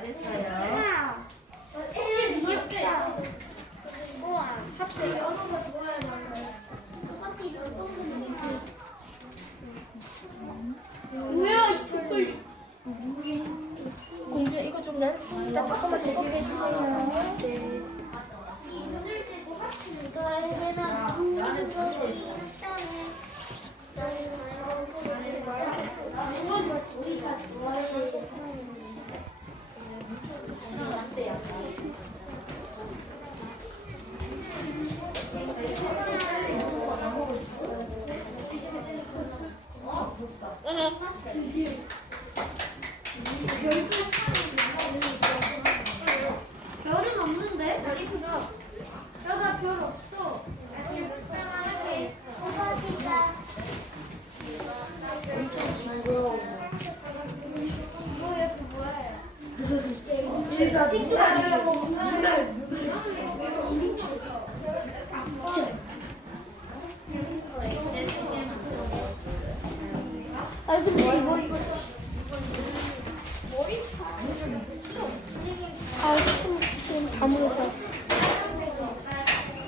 잘했어요. 뭐야 이 초콜릿 공주 이거 좀 넓습니다 조금만 대기해 주세요 별은 아 근데 이거 이거. 아 지금 다.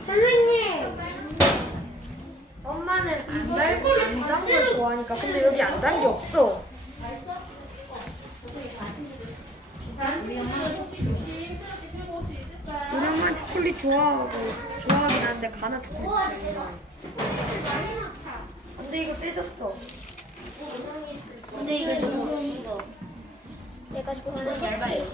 선생님. 엄마는 안 달고 안단걸 좋아 하니까 근데 여기 안 단 게 없어. 우리 엄마 초콜릿 좋아하고 좋아하긴 한데 가나 초콜릿. 근데 이거 떼졌어. 근데 이거 좀 이거. 내가 좀 얇아요.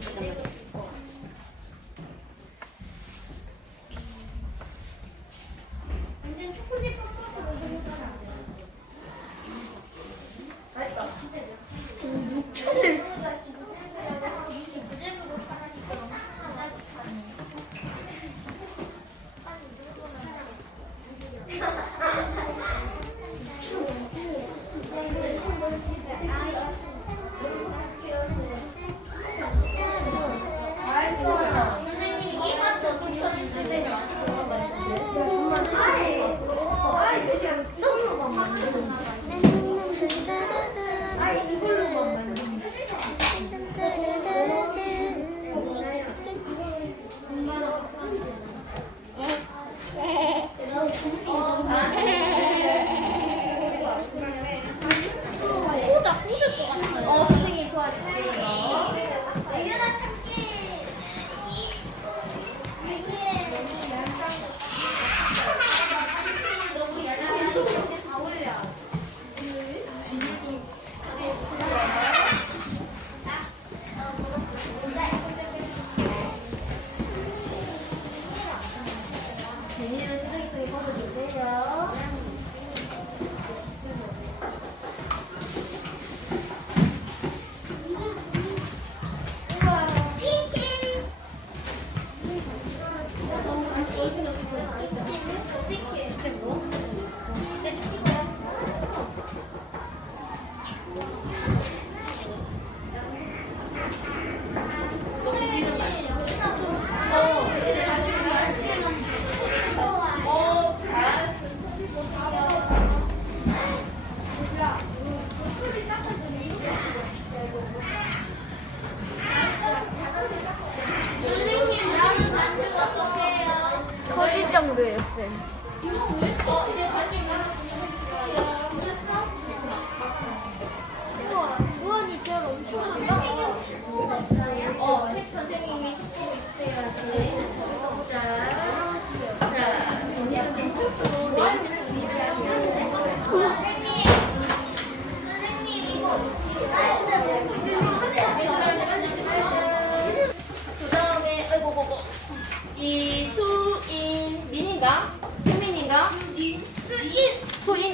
Listen.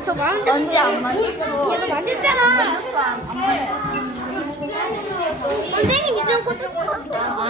저 마음 언제 안 만졌어? 얘도 만졌잖아. 선생님 이전 것도 만졌어.